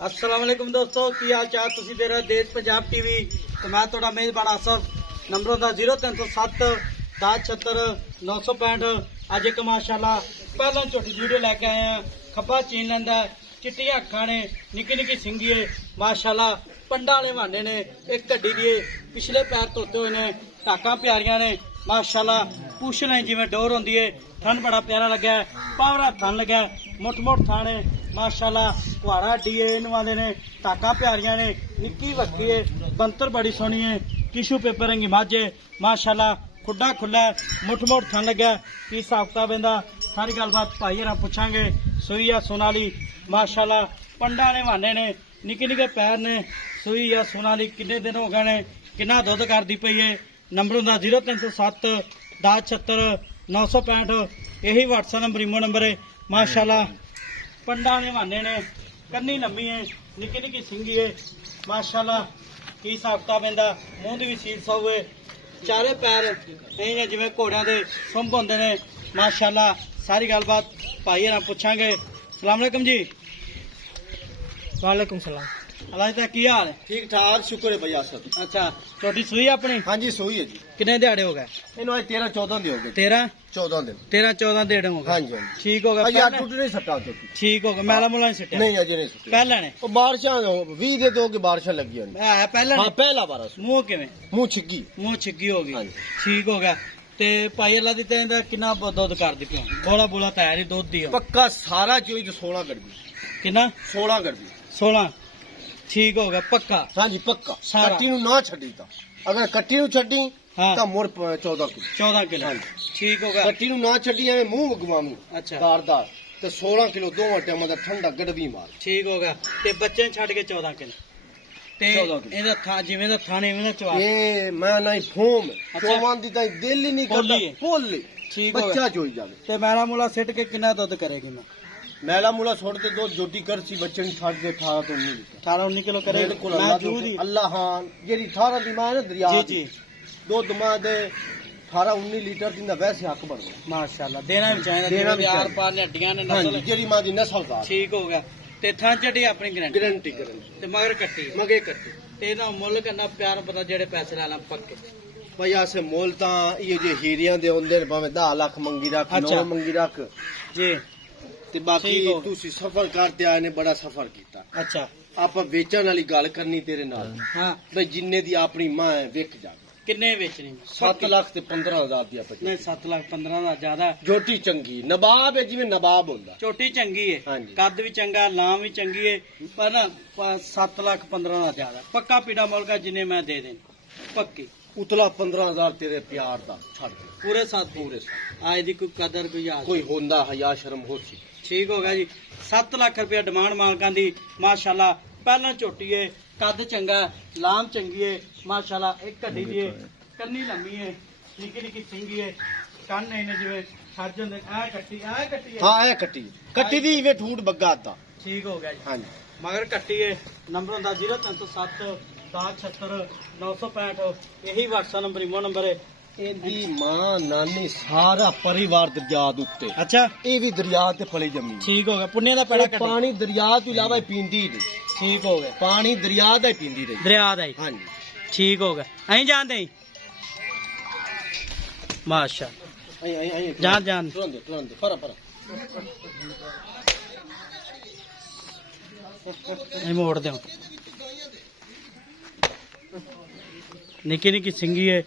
अस्सलाम वालेकुम दोस्तों, की हाल चाल? तुसी देख रहे हो देश पंजाब टीवी तो मैं थोड़ा मेजबान आसफ। नंबर होंदा 0307 1076 965। अज एक माशाल्लाह पहला छोटी वीडियो लैके आए हैं। खब्बा चीन लैंदा, चिट्टियां अखां ने, निक्की निक्की सिंगी है माशाल्लाह। पंडा वाले भांडे ने, एक गड्डी दिए पिछले पैर धोते हुए ने, टाकां प्यारियां ने माशाल्लाह। पूछ लें जिवें डोर होंदी है। थन बड़ा प्यारा लग्या है, पावरा थन लग्या है, मुठ मुठ थन है माशाल्लाह। कुहाड़ा डी आते ने, टाकां प्यारियां ने, निक्की बक्की है, बंतर बड़ी सोहनी है, टिशू पेपर रंगी मझ है माशाल्लाह। खुड्डा खुला है, मुठ मुठ थन लग्या की हिसाब किताब इहदा सारी गलबात भाई हरां पुछांगे। सूई आ सोनाली माशाल्लाह। पंडा ने भांडे ने, निक्के निक्के पैर ने, सूई आ सोनाली। किन्ने दिन हो गए ने, किन्ना दुध करदी पई है। नंबर होंदा 0307 1076 965। यही व्हाट्सएप नंबर इमो नंबर है माशाल्लाह। पंडा ने भांडे ने, कन्नी लम्मी है, निक्की निक्की सिंगी है माशाल्लाह। की हिसाब किताब इहदा मूंह दी भी सील सौ है, चारे पैर इं जिवें घोड़ियां दे सुंभ होंदे ने माशाल्लाह। सारी गलबात भाई हरां पुछांगे। सलाम अलैकुम जी। वालेकुम सलाम। अल्लाह दा की हाल है? ठीक ठाक, शुक्र है भैया सब। अच्छा, छोटी सूई अपनी हाँ जी, सोई है जी। कितने दिहाड़े हो गए? इन 13-14 दिन हो गए। 13 दिन 14 दिन हो हाँ गए। जी हाँ जी। ठीक हो गया अजे पहले? टूट नहीं सकता तो ठीक हो गया, मैला मुला नहीं सिट्टिया? नहीं अजे नहीं सकता। पहले ने वो बारिशां 20 दे दो की बारिशां लगी हैं। है पहले हाँ ने? पहला बारिश मुंह किवें? मुंह छिग्गी। मुंह छिग्गी हो गई। हाँ जी। ठीक हो गया। ते भाई अल्लाह दी तें दा किन्ना दुध कर दी पियो? बोला बोला तो है नहीं, दुध दी हो। पक्का सारा चोई तो 16 कर दी। किन्ना? 16 कर दी। 16। ठीक हो गया पक्का? हाँ जी पक्का। सारा। कट्टी नु ना छड़ी ता, अगर कट्टी नु छड़ी हाँ। तो मोर 14 किलो। 14 किलो। हाँ जी। ठीक हो गया। कट्टी नु ना छड़ी एवें मुंह गवामी अच्छा दारदार ते 16 किलो दोवां टाइम दा ठंडा गड़बी मार। ठीक हो गया। ते बच्चे छड़ के 14 किलो ते 14 किलो। ਇਹਦਾ ਥਾਂ ਜਿਵੇਂ ਦਾ ਥਾਣੇ ਇਵੇਂ ਦਾ ਚਵਾ। ये मैं नहीं फोम अच्छा। चौवान दी ताई दिल ही नहीं करता पोली है। पोली ठीक हो गया। बच्चा जोई जावे। ਤੇ ਮੈਲਾ ਮੁਲਾ ਸਿੱਟ ਕੇ ਕਿੰਨਾ ਦੁੱਧ ਕਰੇਗੀ ਮੈਂ? मैला मुला छोड़ते दो जोटी कर सी बच्चे ने छाड़ के 18 तो नहीं 18 19 किलो करेगी। बिल्कुल मैं अल्लाह दूध ही। अल्लाह हां जेरी 18 दी मां है ना दरिया जी दी, जी दो दमा दे 18-19 लीटर दी वैसे हक बन गया। माशाल्लाह देना भी चाहिए। देना भी यार चाहिए। पार ने हड्डियां ने हां नस्ल। जी जेरी मां दी नस्ल दा ठीक हो गया। ਤੇ ਥਾਂ ਚੱਡੀ ਆਪਣੀ ਗਰੰਟੀ गारंटी ਤੇ ਮਗਰ ਕੱਟੀ मगे कट्टी ਤੇ ਇਹਦਾ ਮੁੱਲ ਕਰਨਾ ਪਿਆਰ ਪਤਾ ਜਿਹੜੇ ਪੈਸੇ ਲੈ ਲਾਂ ਪੱਕੇ। भैया से मोल ता ये जे हीरियां दे होंदे ने भाਵੇਂ 10 लाख मंगी रख अच्छा। 9 मंगी रख जी ते बाकी ठीक हो। तुसी सफर करते आए ने बड़ा सफर कीता। अच्छा ਆਪਾਂ ਵੇਚਣ ਵਾਲੀ ਗੱਲ ਕਰਨੀ ਤੇਰੇ ਨਾਲ ਹਾਂ। ਬਈ ਜਿੰਨੇ ਦੀ ਆਪਣੀ ਮਾਂ ਹੈ ਵਿਕ ਜਾ। ਕਿੰਨੇ ਵੇਚਣੀ? 7 ਲੱਖ ਤੇ 15,000 ਦੀ ਆਪਾਂ ਨਹੀਂ 7 ਲੱਖ 15 ਦਾ ਜ਼ਿਆਦਾ। ਜੋਟੀ ਚੰਗੀ ਨਵਾਬ ਹੈ ਜਿਵੇਂ ਨਵਾਬ ਹੁੰਦਾ। ਛੋਟੀ ਚੰਗੀ ਹੈ, ਹਾਂਜੀ। ਕੱਦ ਵੀ ਚੰਗਾ, ਲਾਮ ਵੀ ਚੰਗੀ ਹੈ, ਪਰ ਨਾ 7 ਲੱਖ 15 ਦਾ ਜ਼ਿਆਦਾ। ਪੱਕਾ ਪੀੜਾ ਮੁਲਕਾ ਜਿੰਨੇ ਮੈਂ ਦੇ ਦੇਣ ਪੱਕੀ। ਉਤਲਾ 15,000 ਤੇਰੇ ਪਿਆਰ ਦਾ ਛੱਡ ਦੇ ਪੂਰੇ ਸਾਥ ਪੂਰੇ ਅੱਜ ਦੀ ਕੋਈ ਕਦਰ ਕੋਈ ਯਾਦ ਕੋਈ ਹੁੰਦਾ ਹਯਾ ਸ਼ਰਮ ਹੋ ਸੀ। ਠੀਕ ਹੋ ਗਿਆ ਜੀ। 7 ਲੱਖ ਰੁਪਇਆ ਡਿਮਾਂਡ ਮਾਲਕਾਂ ਦੀ ਮਾਸ਼ਾਅੱਲਾ। ਪਹਿਲਾਂ ਝੋਟੀ ਹੈ, ਕੱਦ ਚੰਗਾ, ਲਾਮ ਚੰਗੀ ਹੈ ਮਾਸ਼ਾਅੱਲਾ। ਇੱਕ ਘੱਡੀ ਦੀ ਹੈ, ਕੰਨੀ ਲੰਮੀ ਹੈ, ਨਿੱਕੀ ਨਿੱਕੀ ਸਿੰਗੀ ਹੈ, ਕੰਨ ਇਹਨੇ ਜਿਵੇਂ ਖੜ ਜਾਂਦੇ। ਆ ਕੱਟੀ ਹੈ। ਹਾਂ ਇਹ ਕੱਟੀ ਕੱਟੀ ਦੀ ਵੇ ਠੂਟ ਬੱਗਾ ਦਾ। ਠੀਕ ਹੋ ਗਿਆ ਜੀ। ਹਾਂਜੀ ਮਗਰ ਕੱਟੀ ਹੈ। ਨੰਬਰ ਹੁੰਦਾ 0307 1076 965। यही व्हाट्सएप नंबर इमो नंबर है। ਇਹਦੀ ਮਾਂ ਨਾਨੀ ਸਾਰਾ ਪਰਿਵਾਰ ਦਰਿਆ ਦੇ ਉੱਤੇ। अच्छा ਇਹ ਵੀ ਦਰਿਆ ਤੇ ਫਲੀ ਜੰਮੀ। ठीक हो गया। पुण्य का पेड़ा कटे। ਪਾਣੀ ਦਰਿਆ ਤੋਂ ਇਲਾਵਾ ਇਹ ਪੀਂਦੀ ਨਹੀਂ। ठीक हो गया। ਪਾਣੀ ਦਰਿਆ ਦਾ ਹੀ ਪੀਂਦੀ ਰਹੀ। दरिया दा ही। ਹਾਂਜੀ ठीक हो गया। अहीं जान दे माशा जान तुरंत फरा मोड़ दो। निकी निकी सिंगी है